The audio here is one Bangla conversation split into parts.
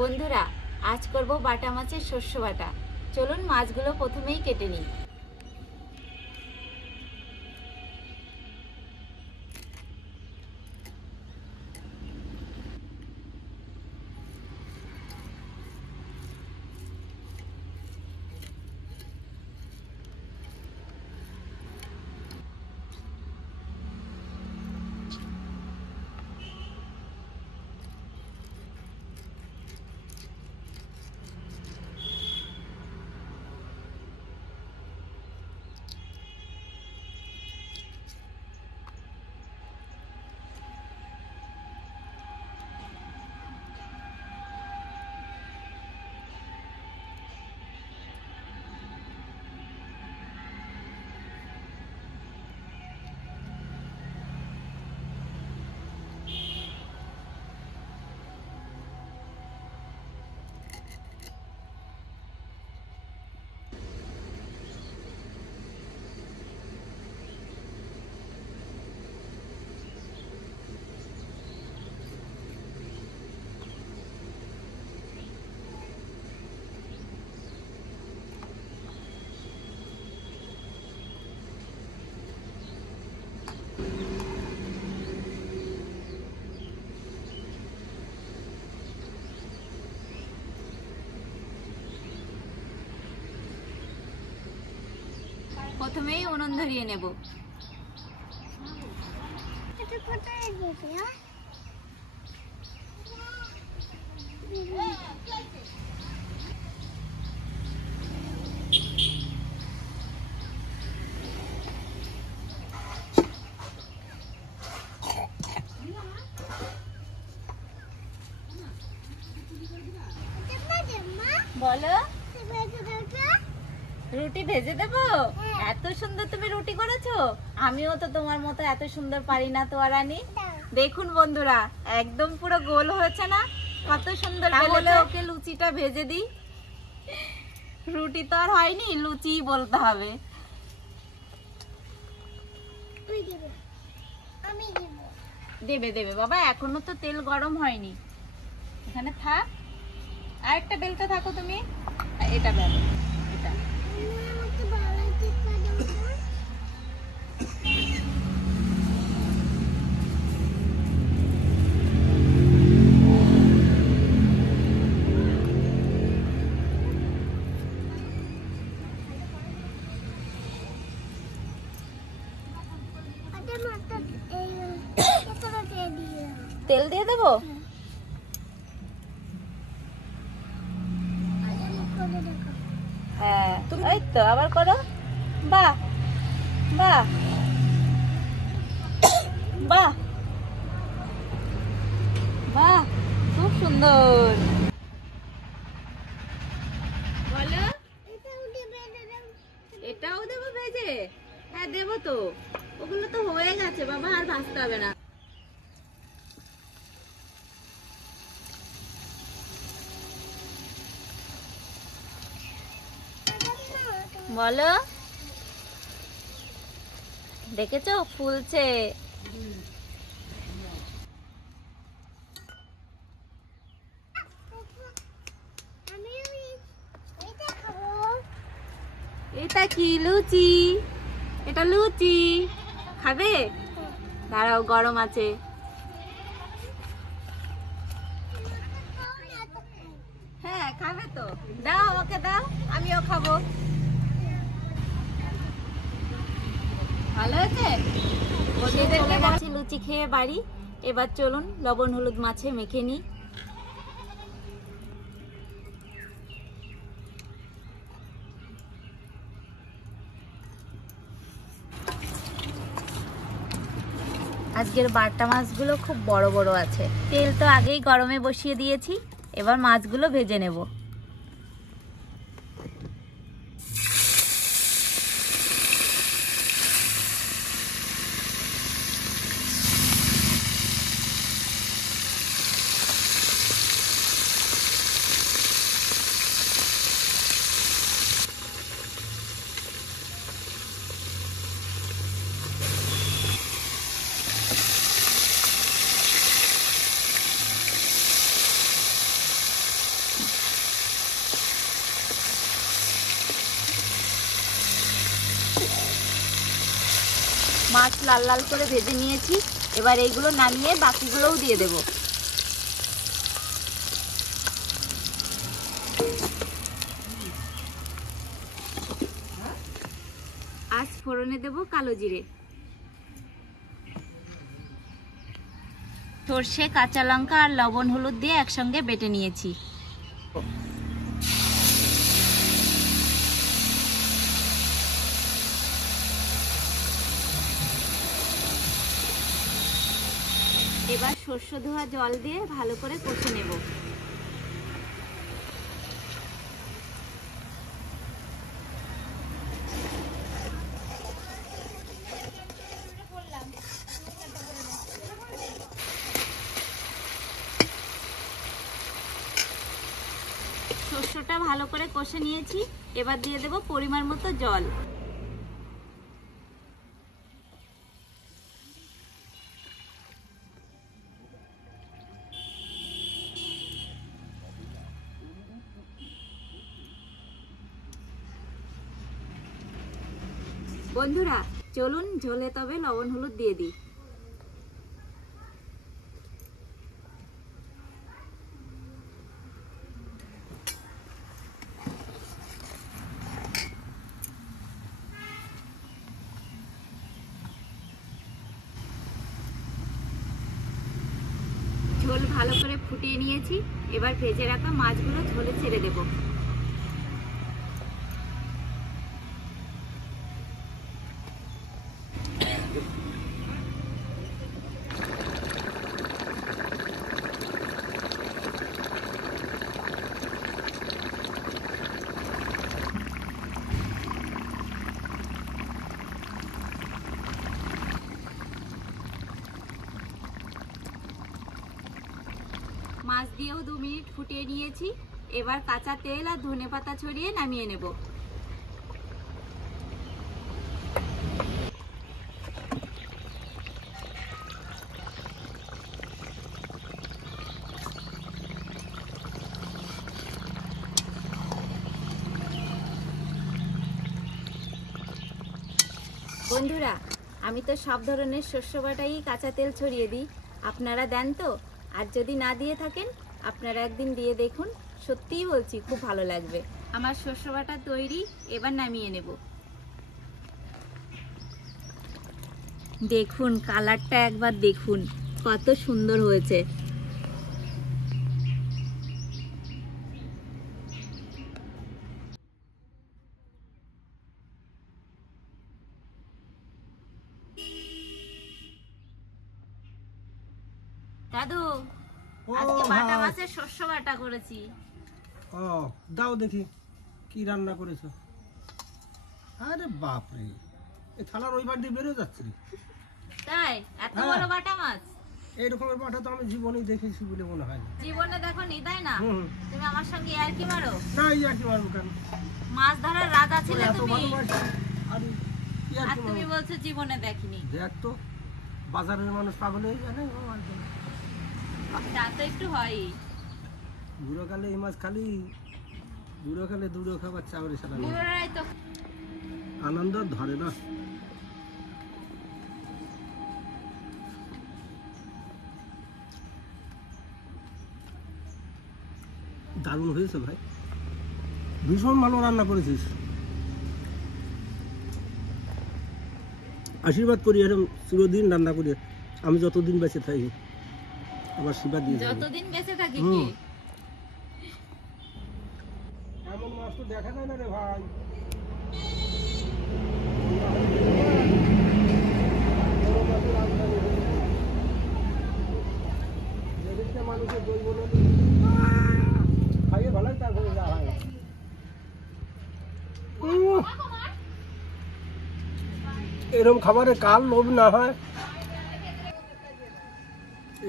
বন্ধুরা, আজ করব বাটা মাছের শস্য বাটা। চলুন মাছগুলো প্রথমেই কেটে নিই। প্রথমেই উনুন ধরিয়ে নেব। বলো, রুটি ভেজে দেবো? এত সুন্দর তুমি রুটি করেছো। আমিও তো তোমার মতো এত সুন্দর পারি না তো রানী। দেখুন বন্ধুরা, একদম পুরো গোল হয়েছে না? কত সুন্দর। তাহলে ওকে লুচিটা ভেজে দিই। রুটি তো আর হয়নি, লুচি বলতে হবে। দেবে দেবে বাবা, এখনো তো তেল গরম হয়নি। এখানে থাক, আর একটা বেলতে থাকো তুমি। এটা বেলো, এটা। তেল দিয়ে দেবো। হ্যাঁ, তুমি এই তো আবার করো। বাহ বাহ বাহ বাহ, খুব সুন্দর। বলো, এটাও দেবো ভেজে? হ্যাঁ দেবো তো, ওগুলো তো হয়ে গেছে বাবা, আর ভাজতে হবে না। বলো, দেখেছো ফুলছে। এটা কি? লুচি। এটা লুচি খাবে? দাঁড়াও, গরম আছে। হ্যাঁ খাবে তো, দাও ওকে দাও, আমিও খাবো। ভালো হয়েছে। ওদেরকে গেছে লুচি খেয়ে বাড়ি। এবার চলুন লবণ হলুদ মাছে মেখে নিই। আজকের বাটা মাছগুলো খুব বড় বড় আছে। তেল তো আগেই গরমে বসিয়ে দিয়েছি, এবার মাছগুলো ভেজে নেব। মাছ লাল লাল করে ভেজে নিয়েছি। এবার এইগুলো নামিয়ে বাকিগুলোও দিয়ে দেব। আজ ফোড়নে দেব কালো জিরে, সর্ষে, কাঁচা লঙ্কা আর লবণ হলুদ দিয়ে একসঙ্গে বেটে নিয়েছি। এবার সর্ষে ধোয়া জল দিয়ে ভালো করে কষে নেব। সর্ষেটা ভালো করে কষে নিয়েছি, এবার দিয়ে দেব পরিমাণ মতো জল। বন্ধুরা চলুন ঝোলে তবে লবণ হলুদ দিয়ে দিই। ঝোল ভালো করে ফুটিয়ে নিয়েছি, এবার ভেজে রাখা মাছগুলো ঝোলে ছেড়ে দেব। মাছ দিয়েও 2 মিনিট ফুটিয়ে নিয়েছি, এবার কাঁচা তেল আর ধনেপাতা ছড়িয়ে নামিয়ে নেব। বন্ধুরা আমি তো সব ধরনের শস্য বাটাই কাঁচা তেল ছড়িয়ে দিই, আপনারা দেন তো? আর যদি না দিয়ে থাকেন আপনারা একদিন দিয়ে দেখুন, সত্যিই বলছি খুব ভালো লাগবে। আমার শস্য বাটা তৈরি, এবার নামিয়ে নেব। দেখুন কালারটা একবার দেখুন, কত সুন্দর হয়েছে। দাদু আজকে বাটা মাছের শস্য বাটা করেছি। ও দাও দেখি কি রান্না করেছো। আরে বাপ রে, এই থালার ওই বাড়ি দিয়ে বেরো যাচ্ছে রে। তাই এত বড় বাটা মাছ? এই রকমের বাটা তো আমি জীবনেই দেখেছি বলে মনে হয় না। জীবনে দেখোনি তাই না? তুমি আমার সঙ্গে আর কি মারো? না আর কি মারবো কেন? মাছ ধরার রাজা ছিলে তুমি, আর তুমি বলছো জীবনে দেখিনি। দেখ তো বাজারের মানুষ পাগল হয়ে যায় না। তা তো একটু হয়ই। বুড়ো কালে এই মাছ খালি, বুড়ো কালে দুটো খাবার চাউরে সারা বুড়োরাই তো আনন্দ ধরে না। দারুণ হয়েছে ভাই, ভীষণ ভালো রান্না করেছিস। আশীর্বাদ করি এরকম চিরদিন রান্না করি, আমি যতদিন বেঁচে থাকি আমার আশীর্বাদ দিয়ে যতদিন বেঁচে থাকি। কি এমন মাছ তো দেখা যায় না রে ভাই। মানুষের দই বলে খাইয়ে ভালোই তারপরে যা হয়। এরকম খাবারে কাল লোভ না হয়,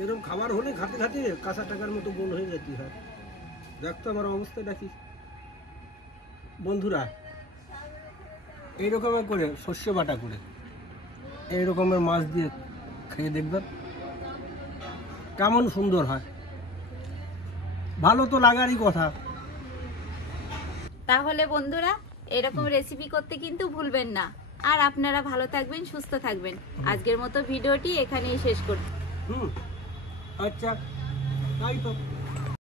এরকম খাবার হলে খাতে খাতে কাঁচা টাকার মতো গোল হয়ে যেতে হয়। দেখতো আমার অবস্থাটা কি। বন্ধুরা এইরকমের করে শস্য বাটা করে এই রকমের মাছ দিয়ে খেয়ে দেখবেন কেমন সুন্দর হয়। ভালো তো লাগারই কথা। তাহলে বন্ধুরা এরকম রেসিপি করতে কিন্তু ভুলবেন না। আর আপনারা ভালো থাকবেন, সুস্থ থাকবেন। আজকের মতো ভিডিওটি এখানেই শেষ করছি। আচ্ছা, তাই তো।